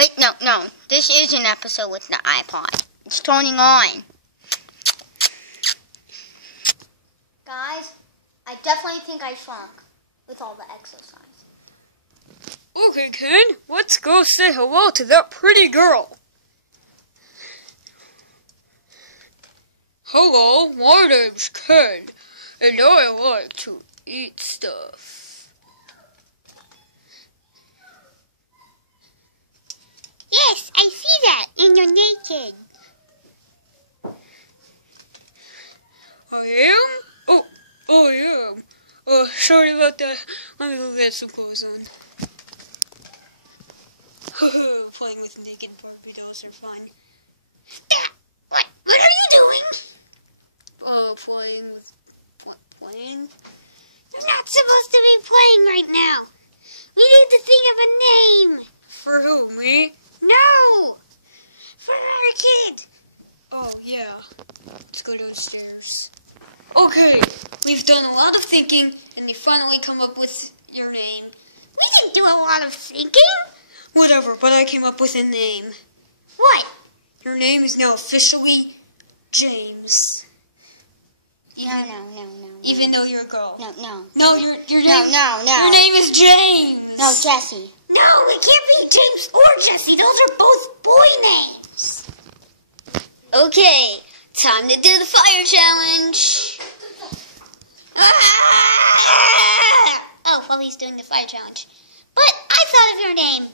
Wait, no. This is an episode with the iPod. It's turning on. Guys, I definitely think I shrunk with all the exercise. Okay, Ken, let's go say hello to that pretty girl. Hello, my name's Ken, and I like to eat stuff. Yes, I see that, and you're naked. I am? Oh, I am. Sorry about that. Let me go get some clothes on. Playing with naked Barbie dolls are fun. What are you doing? Playing with... What, playing? You're not supposed to be playing right now. We need to think of a name. For who, me? No! For our kid. Oh, yeah. Let's go downstairs. Okay, we've done a lot of thinking, and they finally come up with your name. We didn't do a lot of thinking. Whatever, but I came up with a name. What? Your name is now officially James. No. Even though you're a girl. No. No, your name. No. Your name is James. No, Jesse. No, it can't be James or Jesse. Those are both boy names. Okay, time to do the fire challenge. Oh, well, he's doing the fire challenge. But I thought of your name.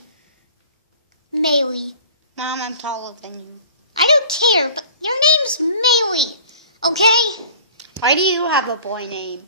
Maylee. Mom, I'm taller than you. I don't care, but your name's Maylee. Okay? Why do you have a boy name?